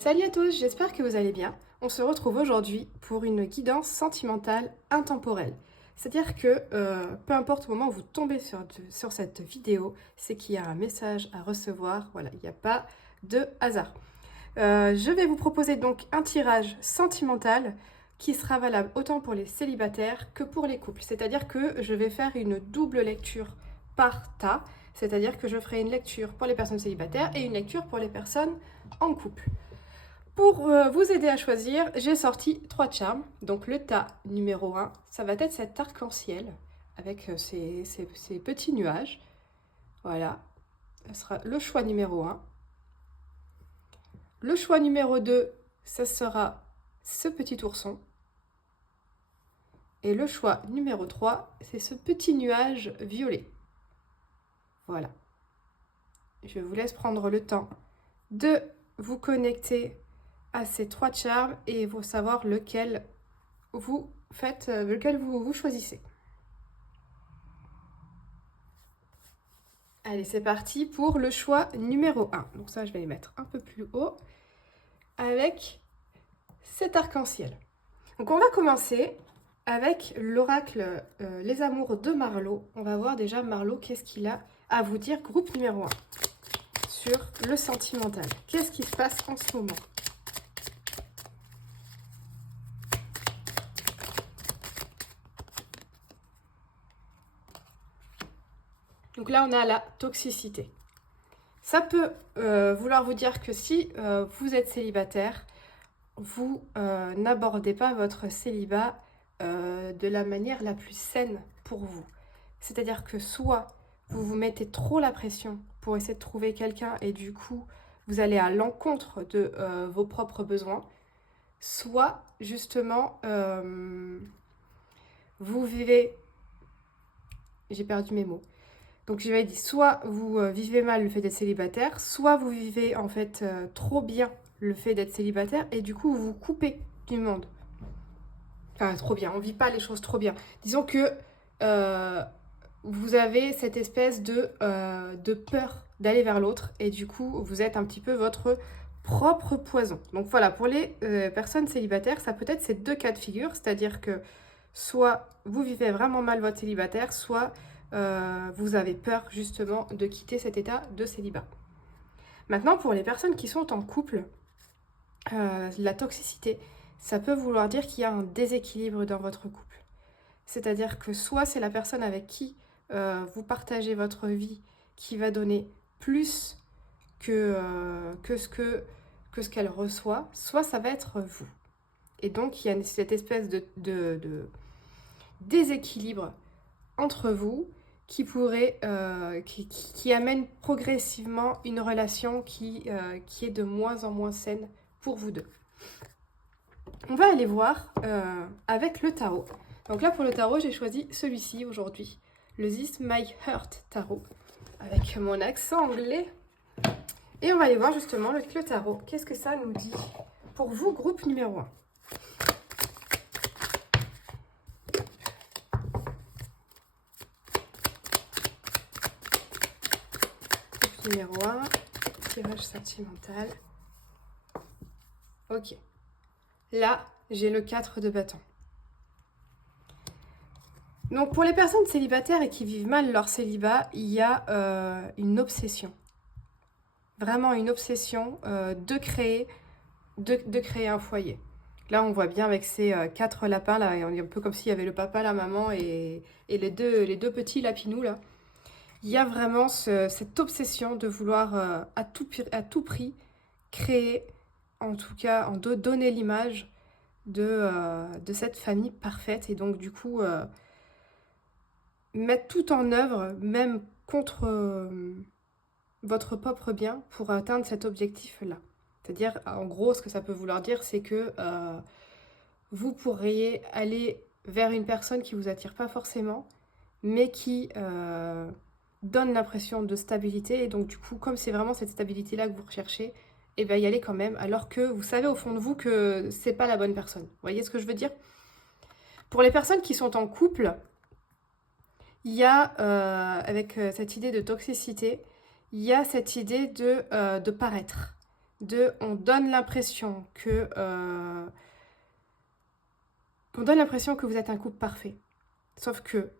Salut à tous, j'espère que vous allez bien. On se retrouve aujourd'hui pour une guidance sentimentale intemporelle. C'est-à-dire que peu importe au moment où vous tombez sur cette vidéo, c'est qu'il y a un message à recevoir. Voilà, il n'y a pas de hasard. Je vais vous proposer donc un tirage sentimental qui sera valable autant pour les célibataires que pour les couples. C'est-à-dire que je vais faire une double lecture par tas. C'est-à-dire que je ferai une lecture pour les personnes célibataires et une lecture pour les personnes en couple. Pour vous aider à choisir, j'ai sorti 3 charmes. Donc le tas numéro 1, ça va être cet arc-en-ciel avec ces petits nuages. Voilà, ça sera le choix numéro 1. Le choix numéro 2, ça sera ce petit ourson. Et le choix numéro 3, c'est ce petit nuage violet. Voilà. Je vous laisse prendre le temps de vous connecter à ces 3 charmes et vous savoir lequel vous faites, lequel vous choisissez. Allez, c'est parti pour le choix numéro 1. Donc ça, je vais les mettre un peu plus haut avec cet arc-en-ciel. Donc on va commencer avec l'oracle Les Amours de Marlo. On va voir déjà Marlo, qu'est-ce qu'il a à vous dire, groupe numéro 1, sur le sentimental. Qu'est-ce qui se passe en ce moment ? Donc là, on a la toxicité. Ça peut vouloir vous dire que si vous êtes célibataire, vous n'abordez pas votre célibat de la manière la plus saine pour vous. C'est-à-dire que soit vous vous mettez trop la pression pour essayer de trouver quelqu'un et du coup, vous allez à l'encontre de vos propres besoins, soit justement, vous vivez... J'ai perdu mes mots. Donc je vais dire, soit vous vivez mal le fait d'être célibataire, soit vous vivez en fait trop bien le fait d'être célibataire et du coup vous vous coupez du monde. Enfin trop bien, on vit pas les choses trop bien. Disons que vous avez cette espèce de peur d'aller vers l'autre et du coup vous êtes un petit peu votre propre poison. Donc voilà, pour les personnes célibataires, ça peut être ces 2 cas de figure, c'est-à-dire que soit vous vivez vraiment mal votre célibataire, soit vous avez peur justement de quitter cet état de célibat. Maintenant, pour les personnes qui sont en couple, la toxicité, ça peut vouloir dire qu'il y a un déséquilibre dans votre couple. C'est-à-dire que soit c'est la personne avec qui vous partagez votre vie qui va donner plus que ce qu'elle reçoit, soit ça va être vous. Et donc, il y a cette espèce de déséquilibre entre vous qui pourrait, qui amène progressivement une relation qui est de moins en moins saine pour vous deux. On va aller voir avec le tarot. Donc là, pour le tarot, j'ai choisi celui-ci aujourd'hui, le This My Heart Tarot, avec mon accent anglais. Et on va aller voir justement avec le tarot, qu'est-ce que ça nous dit pour vous, groupe numéro 1. Numéro 1, tirage sentimental. Ok. Là, j'ai le 4 de bâton. Donc, pour les personnes célibataires et qui vivent mal leur célibat, il y a une obsession. Vraiment une obsession de créer un foyer. Là, on voit bien avec ces 4 lapins, là, on est un peu comme s'il y avait le papa, la maman et les deux petits lapinous, là. Il y a vraiment cette obsession de vouloir à tout prix créer, en tout cas, donner l'image de cette famille parfaite. Et donc, du coup, mettre tout en œuvre, même contre votre propre bien, pour atteindre cet objectif-là. C'est-à-dire, en gros, ce que ça peut vouloir dire, c'est que vous pourriez aller vers une personne qui ne vous attire pas forcément, mais qui... donne l'impression de stabilité et donc du coup comme c'est vraiment cette stabilité là que vous recherchez et bien y aller quand même alors que vous savez au fond de vous que c'est pas la bonne personne. Vous voyez ce que je veux dire? Pour les personnes qui sont en couple, il y a avec cette idée de toxicité, il y a cette idée de paraître. on donne l'impression que vous êtes un couple parfait. Sauf que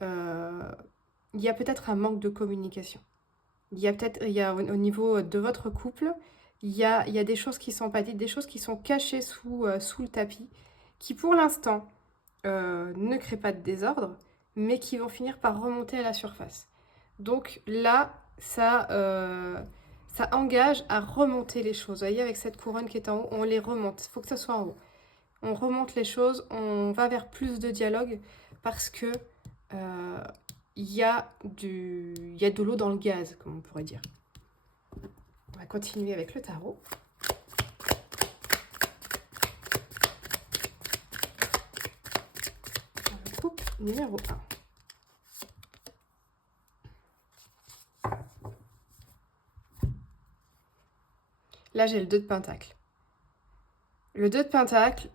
il y a peut-être un manque de communication. Il y a au niveau de votre couple, il y a des choses qui sont pas dites, des choses qui sont cachées sous le tapis, qui pour l'instant ne créent pas de désordre, mais qui vont finir par remonter à la surface. Donc là, ça engage à remonter les choses. Vous voyez, avec cette couronne qui est en haut, on les remonte. Il faut que ça soit en haut. On remonte les choses, on va vers plus de dialogue parce que il y a de l'eau dans le gaz, comme on pourrait dire. On va continuer avec le tarot. Le couple numéro 1. Là, j'ai le 2 de Pentacle. Le 2 de Pentacle,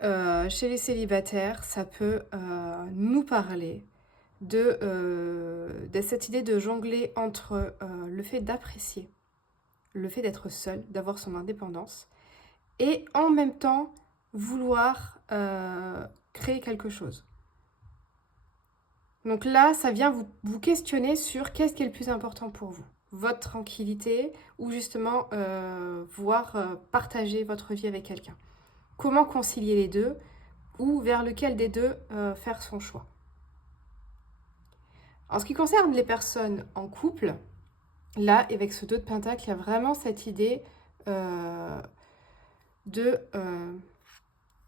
chez les célibataires, ça peut nous parler de cette idée de jongler entre le fait d'apprécier, le fait d'être seul, d'avoir son indépendance, et en même temps vouloir créer quelque chose. Donc là, ça vient vous questionner sur qu'est-ce qui est le plus important pour vous. Votre tranquillité ou justement partager votre vie avec quelqu'un. Comment concilier les deux ou vers lequel des deux faire son choix. En ce qui concerne les personnes en couple, là, avec ce 2 de Pentacle, il y a vraiment cette idée d'être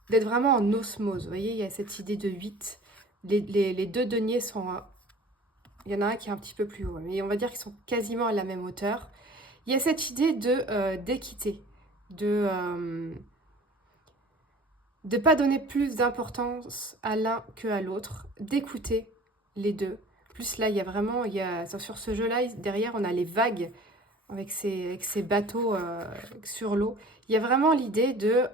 vraiment en osmose. Vous voyez, il y a cette idée de 8. Les deux deniers sont... il y en a un qui est un petit peu plus haut, mais on va dire qu'ils sont quasiment à la même hauteur. Il y a cette idée d'équité, de ne pas donner plus d'importance à l'un qu'à l'autre, d'écouter les deux. Plus là, il y a vraiment, sur ce jeu-là, derrière, on a les vagues avec ces bateaux sur l'eau. Il y a vraiment l'idée de...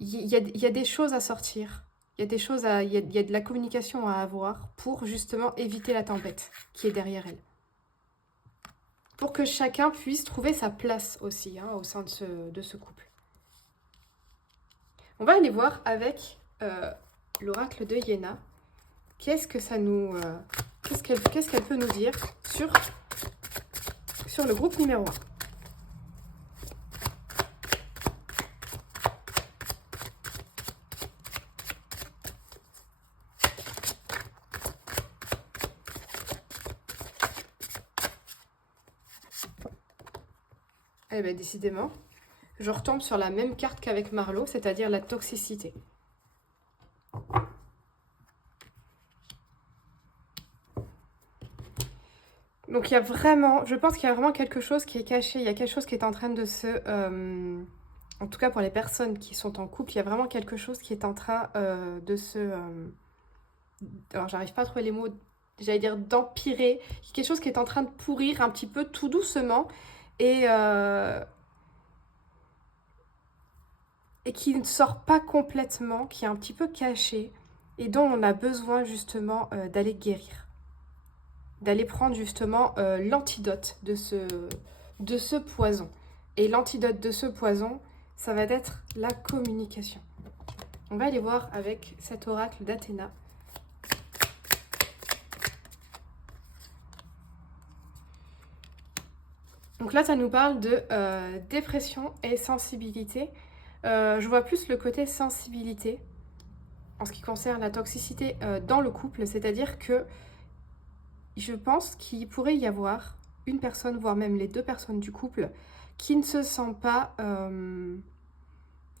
il y a des choses à sortir. Il y a de la communication à avoir pour justement éviter la tempête qui est derrière elle. Pour que chacun puisse trouver sa place aussi au sein de ce couple. On va aller voir avec l'oracle de Iéna. Qu'est-ce qu'elle peut nous dire sur le groupe numéro 1. Eh bien, décidément, je retombe sur la même carte qu'avec Marlo, c'est-à-dire la toxicité. Donc, je pense qu'il y a vraiment quelque chose qui est caché, il y a quelque chose qui est en train de en tout cas pour les personnes qui sont en couple, il y a vraiment quelque chose qui est en train de se... alors, j'arrive pas à trouver les mots, j'allais dire d'empirer. Il y a quelque chose qui est en train de pourrir un petit peu tout doucement et qui ne sort pas complètement, qui est un petit peu caché et dont on a besoin justement d'aller guérir. D'aller prendre justement l'antidote de ce poison. Et l'antidote de ce poison, ça va être la communication. On va aller voir avec cet oracle d'Athéna. Donc là, ça nous parle de dépression et sensibilité. Je vois plus le côté sensibilité en ce qui concerne la toxicité dans le couple, c'est-à-dire que je pense qu'il pourrait y avoir une personne, voire même les deux personnes du couple, qui ne se sent pas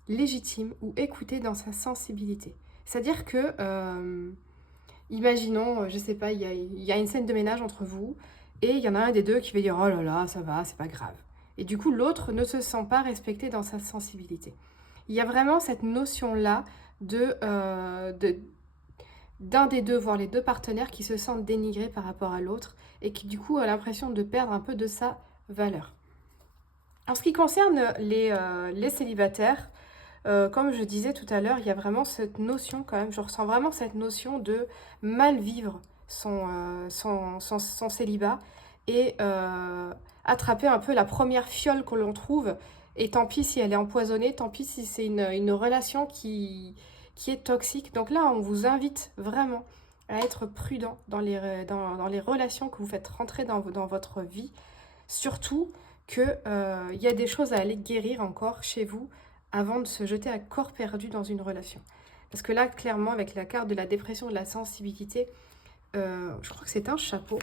légitime ou écoutée dans sa sensibilité. C'est-à-dire que, imaginons, je sais pas, il y a une scène de ménage entre vous, et il y en a un des deux qui va dire « Oh là là, ça va, c'est pas grave ». Et du coup, l'autre ne se sent pas respecté dans sa sensibilité. Il y a vraiment cette notion-là d'un des deux, voire les deux partenaires qui se sentent dénigrés par rapport à l'autre et qui du coup a l'impression de perdre un peu de sa valeur. En ce qui concerne les célibataires, comme je disais tout à l'heure, il y a vraiment cette notion quand même, je ressens vraiment cette notion de mal vivre son célibat et attraper un peu la première fiole que l'on trouve. Et tant pis si elle est empoisonnée, tant pis si c'est une relation qui est toxique. Donc là, on vous invite vraiment à être prudent dans les relations que vous faites rentrer dans votre vie. Surtout qu'il y a des choses à aller guérir encore chez vous avant de se jeter à corps perdu dans une relation. Parce que là, clairement, avec la carte de la dépression, de la sensibilité, je crois que c'est un chapeau.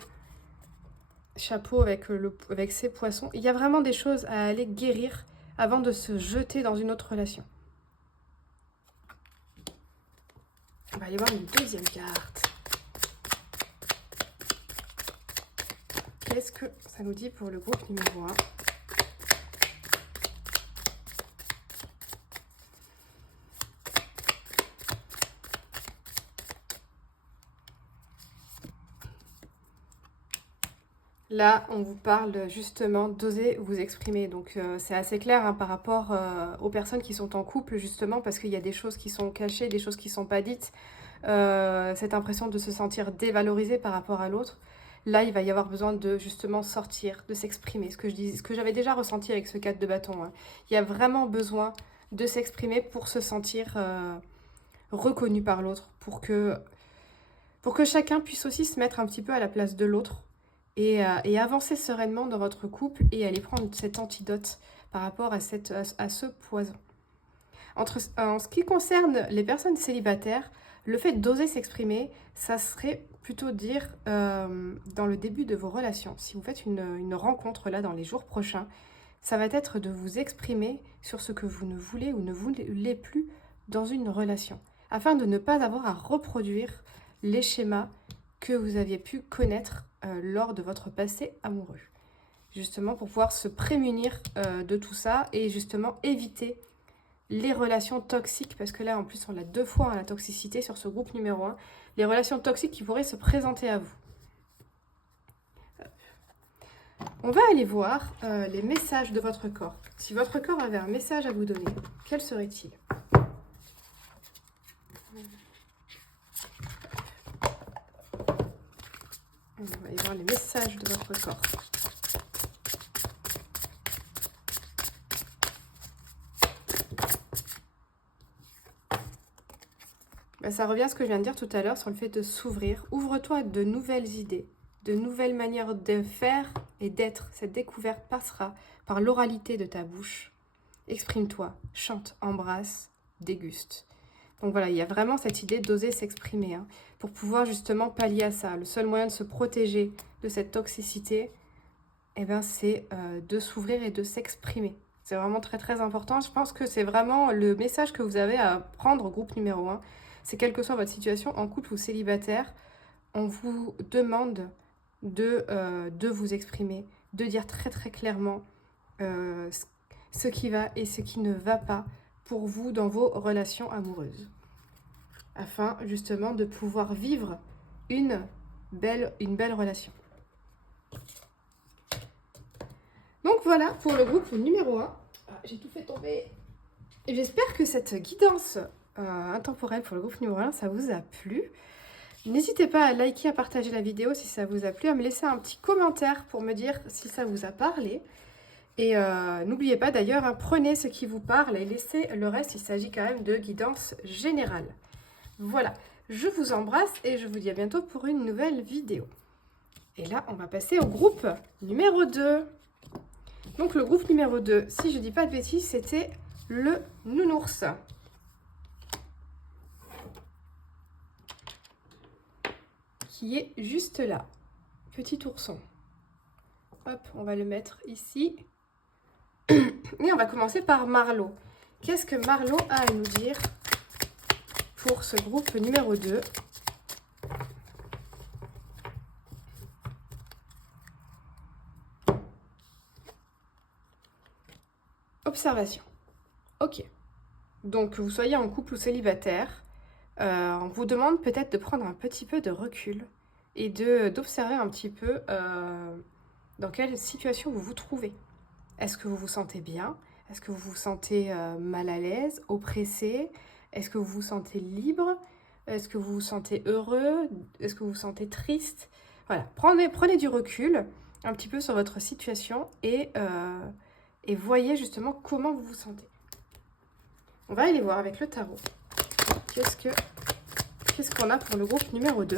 Chapeau avec ses poissons. Il y a vraiment des choses à aller guérir avant de se jeter dans une autre relation. On va aller voir une deuxième carte. Qu'est-ce que ça nous dit pour le groupe numéro 1 ? Là, on vous parle justement d'oser vous exprimer. Donc, c'est assez clair hein, par rapport aux personnes qui sont en couple, justement, parce qu'il y a des choses qui sont cachées, des choses qui ne sont pas dites. Cette impression de se sentir dévalorisé par rapport à l'autre. Là, il va y avoir besoin de justement sortir, de s'exprimer. Ce que j'avais déjà ressenti avec ce 4 de bâton. Hein. Il y a vraiment besoin de s'exprimer pour se sentir reconnu par l'autre, pour que chacun puisse aussi se mettre un petit peu à la place de l'autre et avancer sereinement dans votre couple et aller prendre cet antidote par rapport à ce poison. En ce qui concerne les personnes célibataires, le fait d'oser s'exprimer, ça serait plutôt dire dans le début de vos relations. Si vous faites une rencontre là dans les jours prochains, ça va être de vous exprimer sur ce que vous ne voulez ou ne voulez plus dans une relation, afin de ne pas avoir à reproduire les schémas que vous aviez pu connaître lors de votre passé amoureux. Justement pour pouvoir se prémunir de tout ça et justement éviter les relations toxiques, parce que là en plus on a 2 fois hein, la toxicité sur ce groupe numéro 1, les relations toxiques qui pourraient se présenter à vous. On va aller voir les messages de votre corps. Si votre corps avait un message à vous donner, quel serait-il ? On va aller voir les messages de votre corps. Ça revient à ce que je viens de dire tout à l'heure sur le fait de s'ouvrir. Ouvre-toi à de nouvelles idées, de nouvelles manières de faire et d'être. Cette découverte passera par l'oralité de ta bouche. Exprime-toi, chante, embrasse, déguste. Donc voilà, il y a vraiment cette idée d'oser s'exprimer hein, pour pouvoir justement pallier à ça. Le seul moyen de se protéger de cette toxicité, eh ben, c'est de s'ouvrir et de s'exprimer. C'est vraiment très très important. Je pense que c'est vraiment le message que vous avez à prendre au groupe numéro 1. C'est quelle que soit votre situation, en couple ou célibataire, on vous demande de vous exprimer, de dire très très clairement ce qui va et ce qui ne va pas pour vous dans vos relations amoureuses. Afin justement de pouvoir vivre une belle relation. Donc voilà pour le groupe numéro 1. J'ai tout fait tomber. J'espère que cette guidance intemporelle pour le groupe numéro 1, ça vous a plu. N'hésitez pas à liker, à partager la vidéo si ça vous a plu, à me laisser un petit commentaire pour me dire si ça vous a parlé. Et n'oubliez pas d'ailleurs, hein, prenez ce qui vous parle et laissez le reste, il s'agit quand même de guidance générale. Voilà, je vous embrasse et je vous dis à bientôt pour une nouvelle vidéo. Et là, on va passer au groupe numéro 2. Donc le groupe numéro 2, si je dis pas de bêtises, c'était le nounours. Qui est juste là. Petit ourson. Hop, on va le mettre ici. Et on va commencer par Marlo. Qu'est-ce que Marlo a à nous dire pour ce groupe numéro 2? Observation. Ok. Donc, que vous soyez en couple ou célibataire, on vous demande peut-être de prendre un petit peu de recul et d'observer un petit peu dans quelle situation vous vous trouvez. Est-ce que vous vous sentez bien? Est-ce que vous vous sentez mal à l'aise, oppressé? Est-ce que vous vous sentez libre? Est-ce que vous vous sentez heureux? Est-ce que vous vous sentez triste? Voilà, prenez du recul un petit peu sur votre situation et voyez justement comment vous vous sentez. On va aller voir avec le tarot. Qu'est-ce qu'on a pour le groupe numéro 2 ?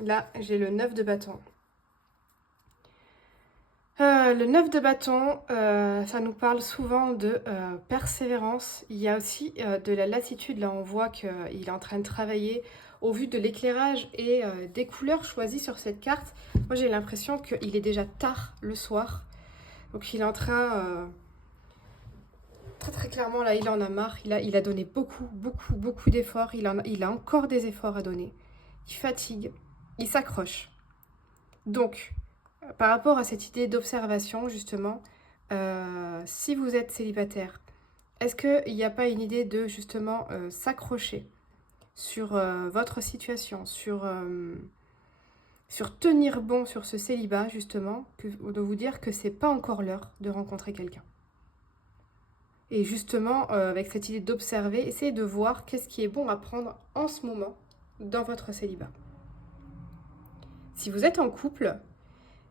Là, j'ai le 9 de bâton. Le 9 de bâton, ça nous parle souvent de persévérance. Il y a aussi de la lassitude. Là, on voit qu'il est en train de travailler au vu de l'éclairage et des couleurs choisies sur cette carte. Moi, j'ai l'impression qu'il est déjà tard le soir. Donc, il est en train... très clairement, là, il en a marre. Il a donné beaucoup d'efforts. Il a encore des efforts à donner. Il fatigue. Il s'accroche. Donc... Par rapport à cette idée d'observation, justement, si vous êtes célibataire, est-ce qu'il n'y a pas une idée de, justement, s'accrocher sur votre situation, sur tenir bon sur ce célibat, justement, de vous dire que c'est pas encore l'heure de rencontrer quelqu'un. Et justement, avec cette idée d'observer, essayez de voir qu'est-ce qui est bon à prendre en ce moment dans votre célibat. Si vous êtes en couple...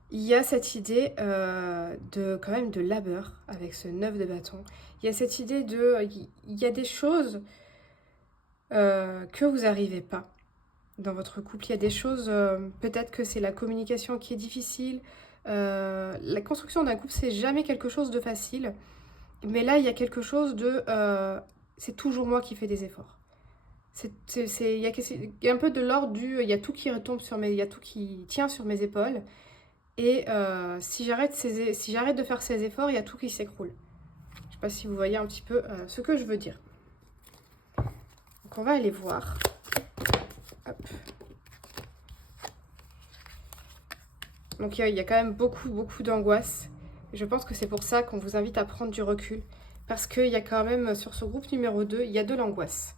Il y a cette idée quand même de labeur avec ce 9 de bâton. Il y a cette idée il y a des choses que vous n'arrivez pas dans votre couple. Il y a des choses, peut-être que c'est la communication qui est difficile. La construction d'un couple, c'est jamais quelque chose de facile. Mais là, il y a quelque chose de... c'est toujours moi qui fais des efforts. Il y a un peu de l'ordre du... Il y a tout qui retombe il y a tout qui tient sur mes épaules. Et si j'arrête de faire ces efforts, il y a tout qui s'écroule. Je ne sais pas si vous voyez un petit peu ce que je veux dire. Donc on va aller voir. Hop. Donc il y a quand même beaucoup d'angoisse. Je pense que c'est pour ça qu'on vous invite à prendre du recul. Parce qu'il y a quand même, sur ce groupe numéro 2, il y a de l'angoisse.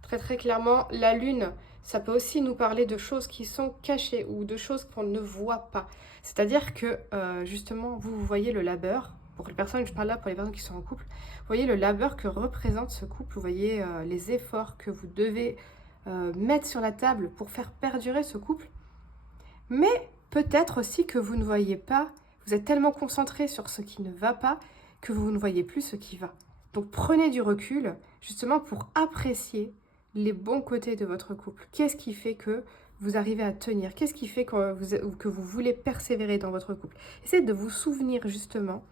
Très clairement, la lune, ça peut aussi nous parler de choses qui sont cachées ou de choses qu'on ne voit pas. C'est-à-dire que, justement, vous voyez le labeur, pour les personnes que je parle là, pour les personnes qui sont en couple, vous voyez le labeur que représente ce couple, vous voyez les efforts que vous devez mettre sur la table pour faire perdurer ce couple. Mais peut-être aussi que vous ne voyez pas, vous êtes tellement concentré sur ce qui ne va pas que vous ne voyez plus ce qui va. Donc prenez du recul, justement, pour apprécier les bons côtés de votre couple. Qu'est-ce qui fait que vous arrivez à tenir? Qu'est-ce qui fait que vous voulez persévérer dans votre couple? Essayez de vous souvenir justement,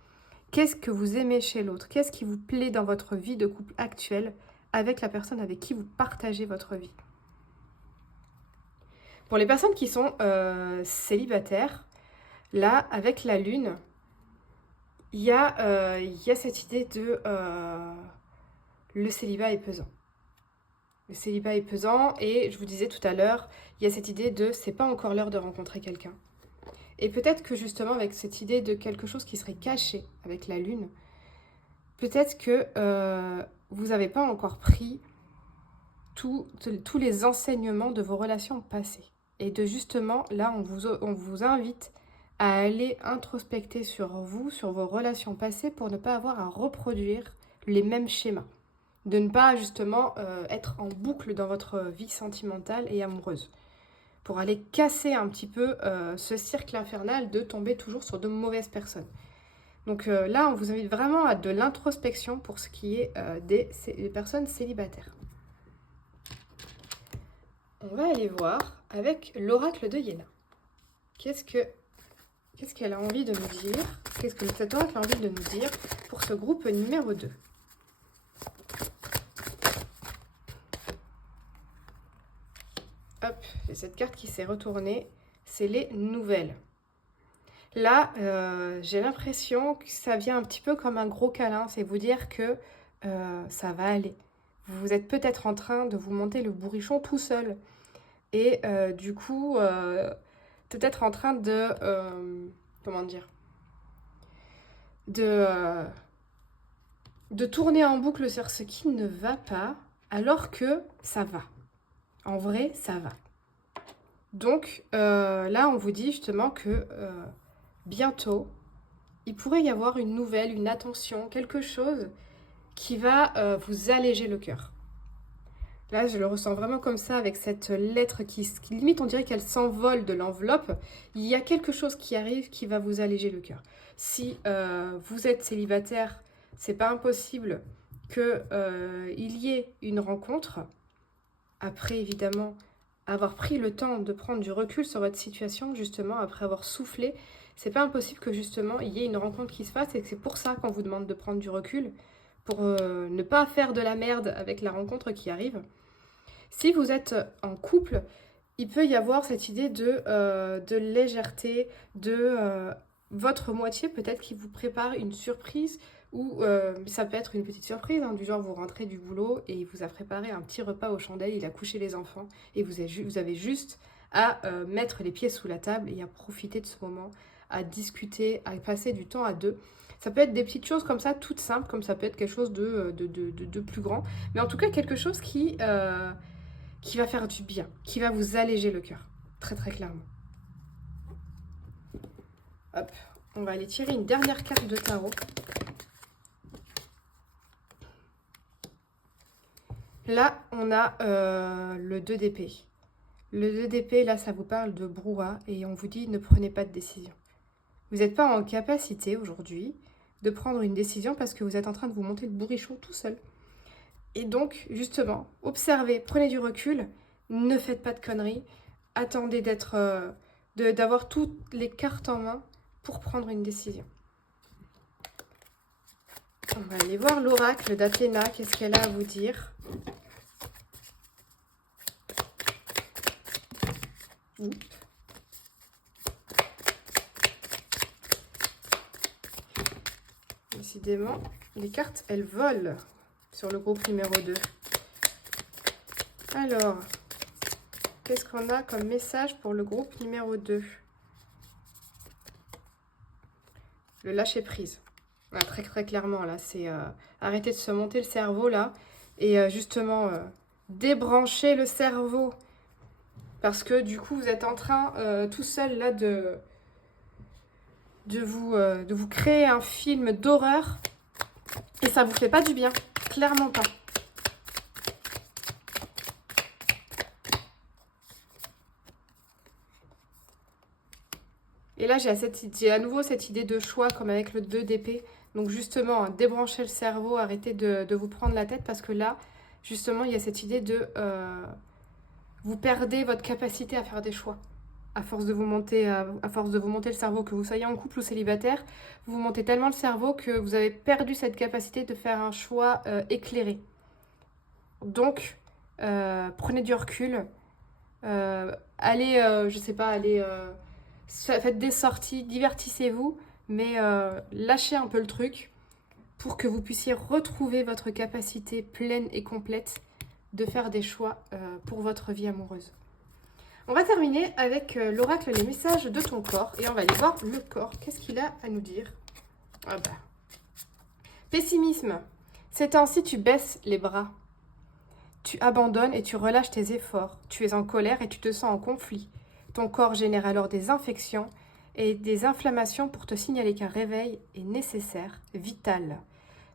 qu'est-ce que vous aimez chez l'autre? Qu'est-ce qui vous plaît dans votre vie de couple actuelle avec la personne avec qui vous partagez votre vie? Pour les personnes qui sont célibataires, là, avec la lune, il y a cette idée de le célibat est pesant. Le célibat est pesant et je vous disais tout à l'heure, il y a cette idée de c'est pas encore l'heure de rencontrer quelqu'un. Et peut-être que justement avec cette idée de quelque chose qui serait caché avec la lune, peut-être que vous n'avez pas encore pris tous les enseignements de vos relations passées. Et de justement, là, on vous invite à aller introspecter sur vous, sur vos relations passées pour ne pas avoir à reproduire les mêmes schémas. De ne pas justement être en boucle dans votre vie sentimentale et amoureuse. Pour aller casser un petit peu ce cercle infernal de tomber toujours sur de mauvaises personnes. Donc là, on vous invite vraiment à de l'introspection pour ce qui est des personnes célibataires. On va aller voir avec l'oracle de Iéna. Qu'est-ce qu'elle a envie de nous dire? Qu'est-ce que cet oracle a envie de nous dire pour ce groupe numéro 2? Hop, j'ai cette carte qui s'est retournée, c'est les nouvelles. Là, j'ai l'impression que ça vient un petit peu comme un gros câlin, c'est vous dire que ça va aller. Vous êtes peut-être en train de vous monter le bourrichon tout seul. Et du coup, peut-être en train de... comment dire? De tourner en boucle sur ce qui ne va pas, alors que ça va. En vrai, ça va. Donc, là, on vous dit justement que bientôt, il pourrait y avoir une nouvelle, une attention, quelque chose qui va vous alléger le cœur. Là, je le ressens vraiment comme ça, avec cette lettre qui limite, on dirait qu'elle s'envole de l'enveloppe. Il y a quelque chose qui arrive qui va vous alléger le cœur. Si vous êtes célibataire, c'est pas impossible qu'il y ait une rencontre. Après, évidemment, avoir pris le temps de prendre du recul sur votre situation, justement, après avoir soufflé, c'est pas impossible que, justement, il y ait une rencontre qui se fasse et que c'est pour ça qu'on vous demande de prendre du recul, pour ne pas faire de la merde avec la rencontre qui arrive. Si vous êtes en couple, il peut y avoir cette idée de légèreté, de votre moitié peut-être qui vous prépare une surprise, ou ça peut être une petite surprise, hein, du genre vous rentrez du boulot et il vous a préparé un petit repas aux chandelles, il a couché les enfants et vous avez juste à mettre les pieds sous la table et à profiter de ce moment, à discuter, à passer du temps à deux. Ça peut être des petites choses comme ça, toutes simples, comme ça peut être quelque chose de plus grand, mais en tout cas quelque chose qui va faire du bien, qui va vous alléger le cœur, très très clairement. Hop, on va aller tirer une dernière carte de tarot. Là, on a le 2 d'épée. Le 2 d'épée, là, ça vous parle de brouhaha et on vous dit ne prenez pas de décision. Vous n'êtes pas en capacité aujourd'hui de prendre une décision parce que vous êtes en train de vous monter le bourrichon tout seul. Et donc, justement, observez, prenez du recul, ne faites pas de conneries, attendez d'avoir toutes les cartes en main pour prendre une décision. On va aller voir l'oracle d'Athéna, qu'est-ce qu'elle a à vous dire. Oups. Décidément, les cartes, elles volent sur le groupe numéro 2. Alors, qu'est-ce qu'on a comme message pour le groupe numéro 2? Le lâcher prise. Ah, très très clairement, là, c'est arrêter de se monter le cerveau, là. Et justement, débrancher le cerveau. Parce que du coup, vous êtes en train, tout seul, là, de vous créer un film d'horreur. Et ça vous fait pas du bien. Clairement pas. Et là, j'ai à nouveau cette idée de choix, comme avec le 2 d'épée. Donc justement, débrancher le cerveau, arrêter de vous prendre la tête, parce que là, justement, il y a cette idée de... vous perdez votre capacité à faire des choix. À force de vous monter le cerveau, que vous soyez en couple ou célibataire, vous montez tellement le cerveau que vous avez perdu cette capacité de faire un choix éclairé. Donc, prenez du recul. Allez, je sais pas, faites des sorties, divertissez-vous, mais lâchez un peu le truc pour que vous puissiez retrouver votre capacité pleine et complète de faire des choix pour votre vie amoureuse. On va terminer avec l'oracle, les messages de ton corps, et on va aller voir le corps. Qu'est-ce qu'il a à nous dire? Ah bah. Pessimisme. Ces temps-ci, tu baisses les bras. Tu abandonnes et tu relâches tes efforts. Tu es en colère et tu te sens en conflit. Ton corps génère alors des infections et des inflammations pour te signaler qu'un réveil est nécessaire, vital.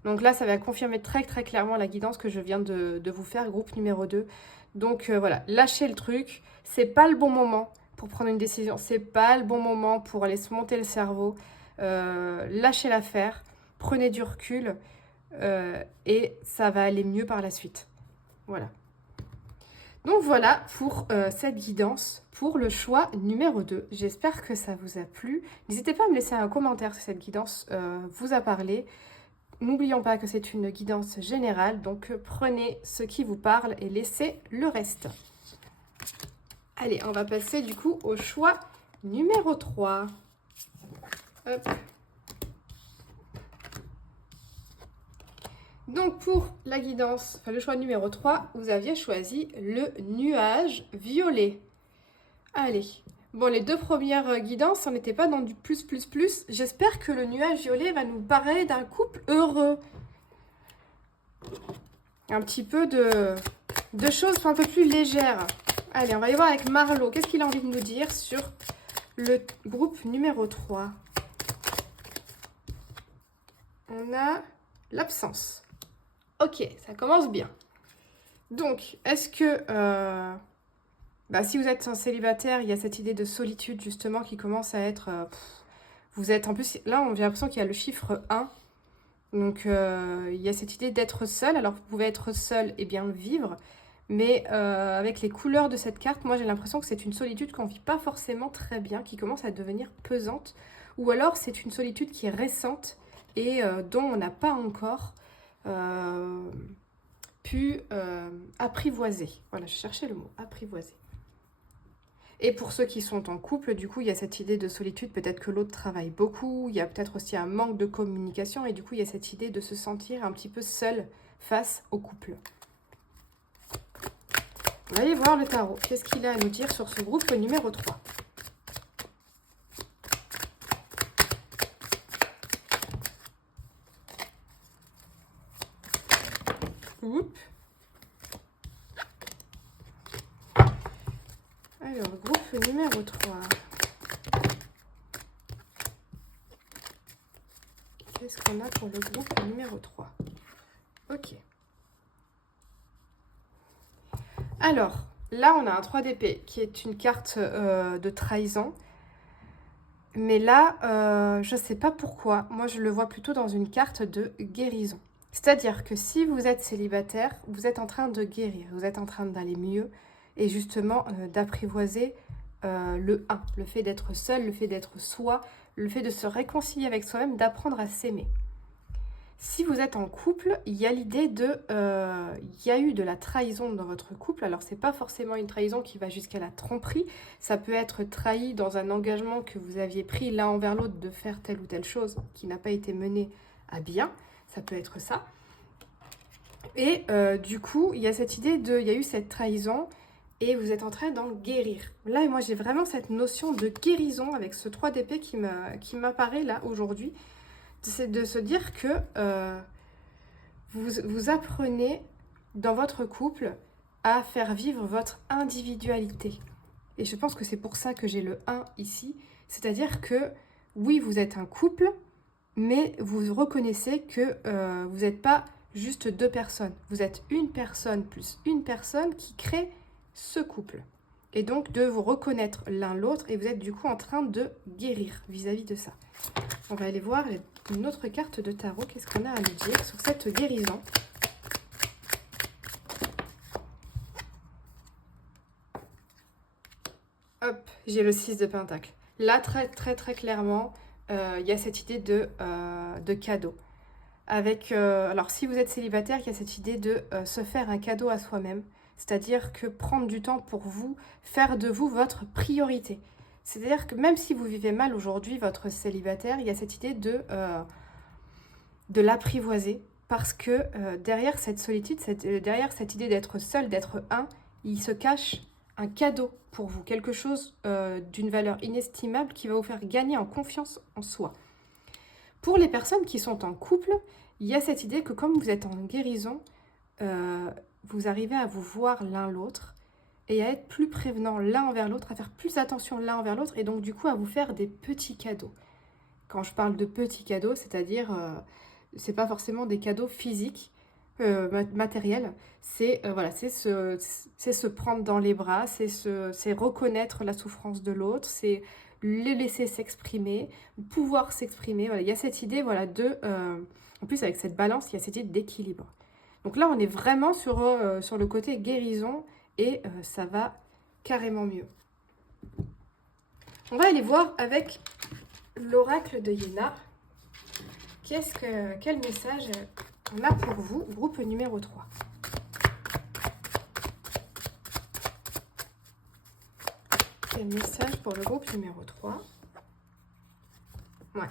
Donc là, ça va confirmer très très clairement la guidance que je viens de vous faire, groupe numéro 2. Donc voilà, lâchez le truc. C'est pas le bon moment pour prendre une décision. C'est pas le bon moment pour aller se monter le cerveau. Lâchez l'affaire. Prenez du recul. Et ça va aller mieux par la suite. Voilà. Donc voilà pour cette guidance pour le choix numéro 2. J'espère que ça vous a plu. N'hésitez pas à me laisser un commentaire si cette guidance vous a parlé. N'oublions pas que c'est une guidance générale, donc prenez ce qui vous parle et laissez le reste. Allez, on va passer du coup au choix numéro 3. Hop. Donc pour la guidance, enfin le choix numéro 3, vous aviez choisi le nuage violet. Allez, bon les deux premières guidances, on n'était pas dans du plus. J'espère que le nuage violet va nous parler d'un couple heureux. Un petit peu de choses un peu plus légères. Allez, on va y voir avec Marlo. Qu'est-ce qu'il a envie de nous dire sur le groupe numéro 3? On a l'absence. Ok, ça commence bien. Donc, est-ce que... si vous êtes un célibataire, il y a cette idée de solitude, justement, qui commence à être... vous êtes... En plus, là, j'ai l'impression qu'il y a le chiffre 1. Donc, il y a cette idée d'être seul. Alors, vous pouvez être seul et bien le vivre. Mais avec les couleurs de cette carte, moi, j'ai l'impression que c'est une solitude qu'on ne vit pas forcément très bien, qui commence à devenir pesante. Ou alors, c'est une solitude qui est récente et dont on n'a pas encore pu apprivoiser. Voilà, je cherchais le mot, apprivoiser. Et pour ceux qui sont en couple, du coup, il y a cette idée de solitude, peut-être que l'autre travaille beaucoup, il y a peut-être aussi un manque de communication, et du coup, il y a cette idée de se sentir un petit peu seul face au couple. On va aller voir le tarot. Qu'est-ce qu'il a à nous dire sur ce groupe numéro 3? Oups. Alors, groupe numéro 3. Qu'est-ce qu'on a pour le groupe numéro 3? Ok. Alors, là, on a un 3 d'épée qui est une carte de trahison. Mais là, je ne sais pas pourquoi. Moi, je le vois plutôt dans une carte de guérison. C'est-à-dire que si vous êtes célibataire, vous êtes en train de guérir, vous êtes en train d'aller mieux et justement d'apprivoiser le 1, le fait d'être seul, le fait d'être soi, le fait de se réconcilier avec soi-même, d'apprendre à s'aimer. Si vous êtes en couple, il y a l'idée de... il y a eu de la trahison dans votre couple. Alors, c'est pas forcément une trahison qui va jusqu'à la tromperie. Ça peut être trahi dans un engagement que vous aviez pris l'un envers l'autre de faire telle ou telle chose qui n'a pas été menée à bien. Ça peut être ça. Et du coup, il y a cette idée de... Il y a eu cette trahison et vous êtes en train d'en guérir. Là, moi, j'ai vraiment cette notion de guérison avec ce 3 d'épée qui m'apparaît là aujourd'hui. C'est de se dire que vous apprenez dans votre couple à faire vivre votre individualité. Et je pense que c'est pour ça que j'ai le 1 ici. C'est-à-dire que oui, vous êtes un couple, mais vous reconnaissez que vous n'êtes pas juste 2 personnes. Vous êtes une personne plus une personne qui crée ce couple. Et donc de vous reconnaître l'un l'autre et vous êtes du coup en train de guérir vis-à-vis de ça. On va aller voir une autre carte de tarot. Qu'est-ce qu'on a à nous dire sur cette guérison? Hop, j'ai le 6 de Pentacle. Là, très très très clairement, il y a cette idée de cadeau. Avec, alors si vous êtes célibataire, il y a cette idée de se faire un cadeau à soi-même. C'est-à-dire que prendre du temps pour vous, faire de vous votre priorité. C'est-à-dire que même si vous vivez mal aujourd'hui, votre célibataire, il y a cette idée de l'apprivoiser. Parce que derrière cette solitude, derrière cette idée d'être seul, d'être un, il se cache un cadeau pour vous. Quelque chose d'une valeur inestimable qui va vous faire gagner en confiance en soi. Pour les personnes qui sont en couple, il y a cette idée que comme vous êtes en guérison, vous arrivez à vous voir l'un l'autre et à être plus prévenant l'un envers l'autre, à faire plus attention l'un envers l'autre et donc du coup à vous faire des petits cadeaux. Quand je parle de petits cadeaux, c'est-à-dire, c'est pas forcément des cadeaux physiques, matériels, c'est voilà, c'est se prendre dans les bras, c'est reconnaître la souffrance de l'autre, c'est le laisser s'exprimer, pouvoir s'exprimer. Voilà, il y a cette idée voilà, en plus avec cette balance, il y a cette idée d'équilibre. Donc là, on est vraiment sur le côté guérison et ça va carrément mieux. On va aller voir avec l'oracle de Yéna. Quel message on a pour vous, groupe numéro 3? Quel message pour le groupe numéro 3? Ouais.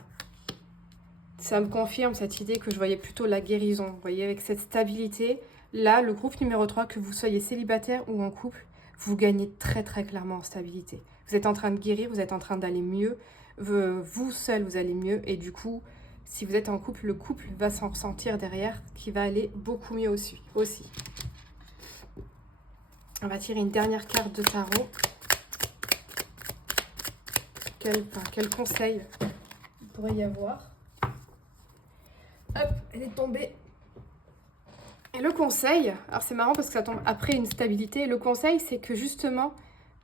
Ça me confirme cette idée que je voyais plutôt la guérison. Vous voyez, avec cette stabilité, là, le groupe numéro 3, que vous soyez célibataire ou en couple, vous gagnez très très clairement en stabilité. Vous êtes en train de guérir, vous êtes en train d'aller mieux. Vous seul, vous allez mieux. Et du coup, si vous êtes en couple, le couple va s'en ressentir derrière, qui va aller beaucoup mieux aussi. On va tirer une dernière carte de tarot. Quel conseil il pourrait y avoir? Hop, elle est tombée. Et le conseil, alors c'est marrant parce que ça tombe après une stabilité, le conseil c'est que justement,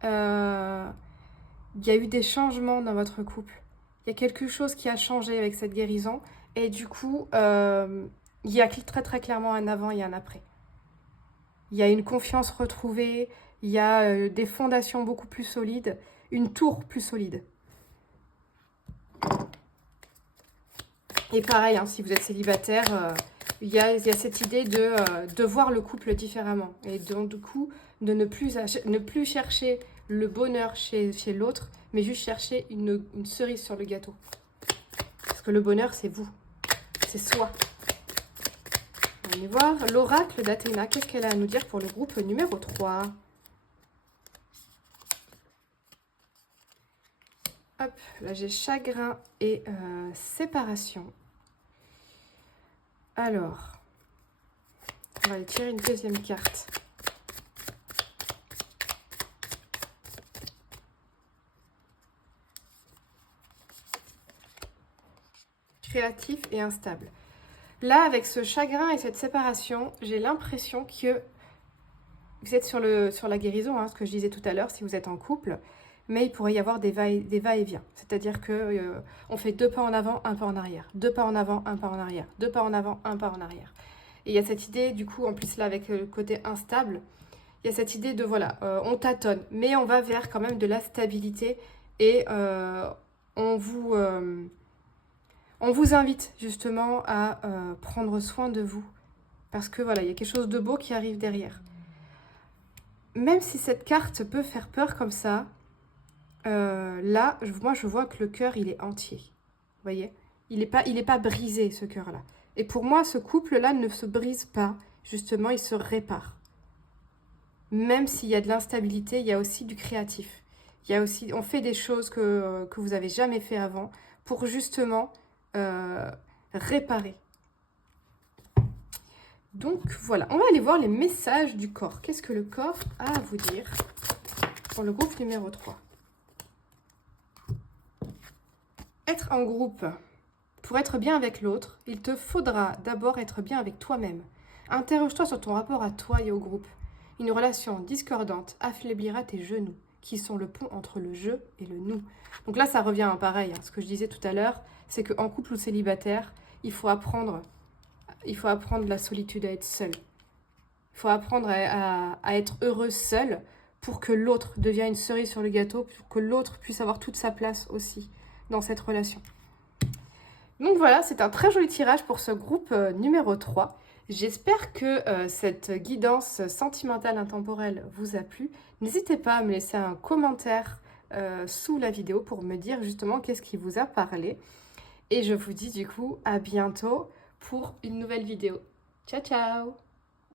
il y a eu des changements dans votre couple. Il y a quelque chose qui a changé avec cette guérison et du coup, il y a très très clairement un avant et un après. Il y a une confiance retrouvée, il y a des fondations beaucoup plus solides, une tour plus solide. Et pareil, hein, si vous êtes célibataire, il y a cette idée de voir le couple différemment. Et donc, du coup, de ne plus chercher le bonheur chez l'autre, mais juste chercher une cerise sur le gâteau. Parce que le bonheur, c'est vous. C'est soi. On va voir l'oracle d'Athéna. Qu'est-ce qu'elle a à nous dire pour le groupe numéro 3? Hop, là j'ai chagrin et séparation. Alors, on va aller tirer une deuxième carte. Créatif et instable. Là, avec ce chagrin et cette séparation, j'ai l'impression que vous êtes sur la guérison, hein, ce que je disais tout à l'heure, si vous êtes en couple, mais il pourrait y avoir des va-et-vient. C'est-à-dire que on fait 2 pas en avant, 1 pas en arrière. 2 pas en avant, 1 pas en arrière. 2 pas en avant, 1 pas en arrière. Et il y a cette idée, du coup, en plus là, avec le côté instable, il y a cette idée de, voilà, on tâtonne, mais on va vers quand même de la stabilité et on vous invite justement à prendre soin de vous. Parce que voilà, il y a quelque chose de beau qui arrive derrière. Même si cette carte peut faire peur comme ça, là, moi je vois que le cœur, il est entier. Vous voyez? Il est pas brisé, ce cœur-là. Et pour moi, ce couple-là ne se brise pas. Justement, il se répare. Même s'il y a de l'instabilité, il y a aussi du créatif. Il y a aussi, on fait des choses que vous n'avez jamais fait avant pour justement réparer. Donc voilà, on va aller voir les messages du corps. Qu'est-ce que le corps a à vous dire pour le groupe numéro 3? Être en groupe. Pour être bien avec l'autre, il te faudra d'abord être bien avec toi-même. Interroge-toi sur ton rapport à toi et au groupe. Une relation discordante affaiblira tes genoux, qui sont le pont entre le je et le nous. Donc là, ça revient à pareil. Ce que je disais tout à l'heure, c'est qu'en couple ou célibataire, il faut apprendre la solitude, à être seul. Il faut apprendre à être heureux seul pour que l'autre devienne une cerise sur le gâteau, pour que l'autre puisse avoir toute sa place aussi dans cette relation. Donc voilà, c'est un très joli tirage pour ce groupe numéro 3. J'espère que cette guidance sentimentale intemporelle vous a plu. N'hésitez pas à me laisser un commentaire sous la vidéo pour me dire justement qu'est-ce qui vous a parlé. Et je vous dis du coup à bientôt pour une nouvelle vidéo. Ciao ciao!